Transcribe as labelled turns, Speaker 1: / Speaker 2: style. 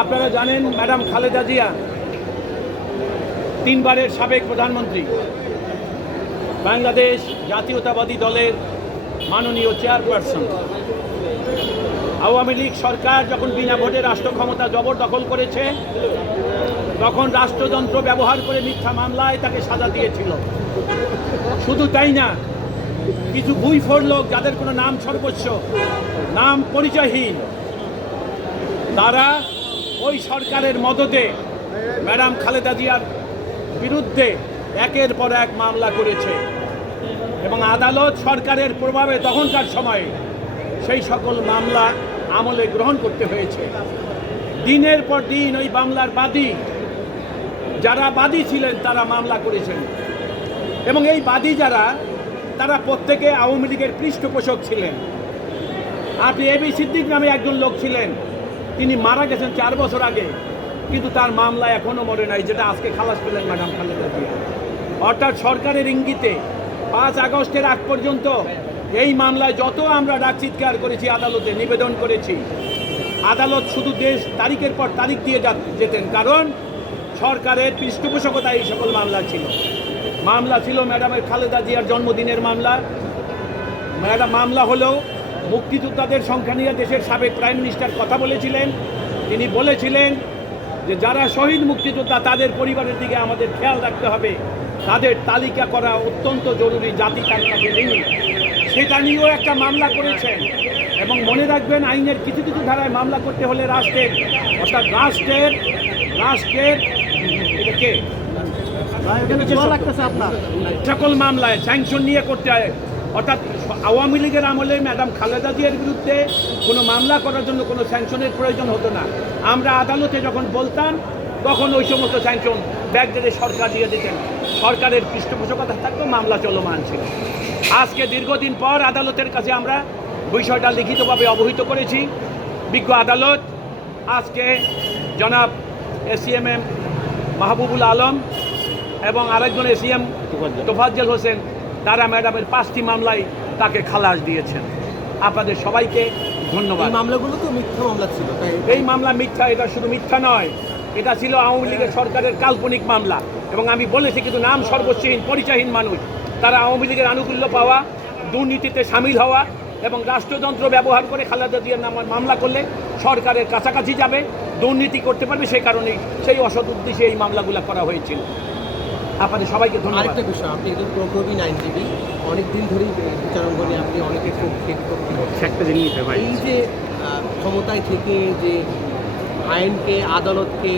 Speaker 1: আপনারা জানেন ম্যাডাম খালেদা জিয়া, তিনবারের সাবেক প্রধানমন্ত্রী। বাংলাদেশ জাতীয়তাবাদী দলের মাননীয় চেয়ারপারসন। আওয়ামী লীগ সরকার যখন বিনা ভোটে রাষ্ট্র ক্ষমতা জবরদখল করেছে, তখন রাষ্ট্রযন্ত্র ব্যবহার করে মিথ্যা মামলায় তাকে সাজা দিয়েছিল। শুধু তাই না, কিছু ভুইফোর লোক যাদের কোনো নাম সর্বস্ব, নাম পরিচয়হীন, তারা ওই সরকারের মদতে ম্যাডাম খালেদা জিয়ার বিরুদ্ধে একের পর এক মামলা করেছে। এবং আদালত সরকারের প্রভাবে তখনকার সময়ে সেই সকল মামলা আমলে গ্রহণ করতে হয়েছে। দিনের পর দিন ওই মামলার বাদী, যারা বাদী ছিলেন তারা মামলা করেছেন। এবং এই বাদী যারা, তারা প্রত্যেকে আওয়ামী লীগের পৃষ্ঠপোষক ছিলেন। আপনি এবি সিদ্দিক নামে একজন লোক ছিলেন। তিনি মারা গেছেন চার বছর আগে, কিন্তু তার মামলা এখনও মরে নাই, যেটা আজকে খালাস পেলেন ম্যাডাম খালেদা জিয়া। অর্থাৎ সরকারের ইঙ্গিতে পাঁচ আগস্টের আগ পর্যন্ত এই মামলায় যত আমরা ডাক চিৎকার করেছি, আদালতে নিবেদন করেছি, আদালত শুধু দেশ তারিখের পর তারিখ দিয়ে যেতেন, কারণ সরকারের পৃষ্ঠপোষকতায় এই সকল মামলা ছিল। মামলা ছিল ম্যাডামের খালেদা জিয়ার জন্মদিনের মামলা। ম্যাডাম, মামলা হলেও মুক্তিযোদ্ধাদের সংখ্যা নিয়ে দেশের সাবেক প্রাইম মিনিস্টার কথা বলেছিলেন। তিনি বলেছিলেন যে যারা শহীদ মুক্তিযোদ্ধা তাদের পরিবারের দিকে আমাদের খেয়াল রাখতে হবে। তাদের তালিকা করা অত্যন্ত জরুরি জাতি তার কাছে নেই। সেটা নিয়েও একটা মামলা করেছেন এবং মনে রাখবেন আইনের কিছু কিছু ধারায় মামলা করতে হলে রাষ্ট্রের অর্থাৎ রাষ্ট্রের রাষ্ট্রের সকল মামলায় স্যাংশন নিয়ে করতে হয়। অর্থাৎ আওয়ামী লীগের আমলে ম্যাডাম খালেদা জিয়ার বিরুদ্ধে কোনো মামলা করার জন্য কোনো স্যাংশনের প্রয়োজন হতো না। আমরা আদালতে যখন বলতাম, তখন ওই সমস্ত স্যাংশন ব্যাগদের সরকার দিয়ে দিতেন। সরকারের পৃষ্ঠপোষকতা থাকতো, মামলা চলমান ছিল। আজকে দীর্ঘদিন পর আদালতের কাছে আমরা বিষয়টা লিখিতভাবে অবহিত করেছি। বিজ্ঞ আদালত, আজকে জনাব এসিএমএম মাহবুবুল আলম এবং আরেকজন এসিএম তোফাজ্জল হোসেন তারা ম্যাডামের পাঁচটি মামলায় তাকে খালাস দিয়েছেন। আপনাদের সবাইকে ধন্যবাদ।
Speaker 2: মামলাগুলো তো মিথ্যা মামলা ছিল
Speaker 1: এই মামলা মিথ্যা এটা শুধু মিথ্যা নয়। এটা ছিল আওয়ামী লীগের সরকারের কাল্পনিক মামলা। এবং আমি বলেছি কিন্তু নাম সর্বস্বহীন পরিচয়হীন মানুষ। তারা আওয়ামী লীগের আনুকূল্য পাওয়া দুর্নীতিতে সামিল হওয়া এবং রাষ্ট্রযন্ত্র ব্যবহার করে খালেদা জিয়ার নাম মামলা করলে সরকারের কাছাকাছি যাবে দুর্নীতি করতে পারবে সেই কারণেই সেই অসৎ উদ্দেশ্যে এই মামলাগুলো করা হয়েছিল। আপনাদের সবাইকে ধন্যবাদ
Speaker 2: আরেকটা বিষয় আপনি একজন প্রকবি আইনজীবী অনেকদিন ধরেই বিচারাঙ্গনে আপনি অনেকের পক্ষে।
Speaker 1: একটা জিনিস
Speaker 2: এই যে ক্ষমতায় থেকে যে আইনকে আদালতকে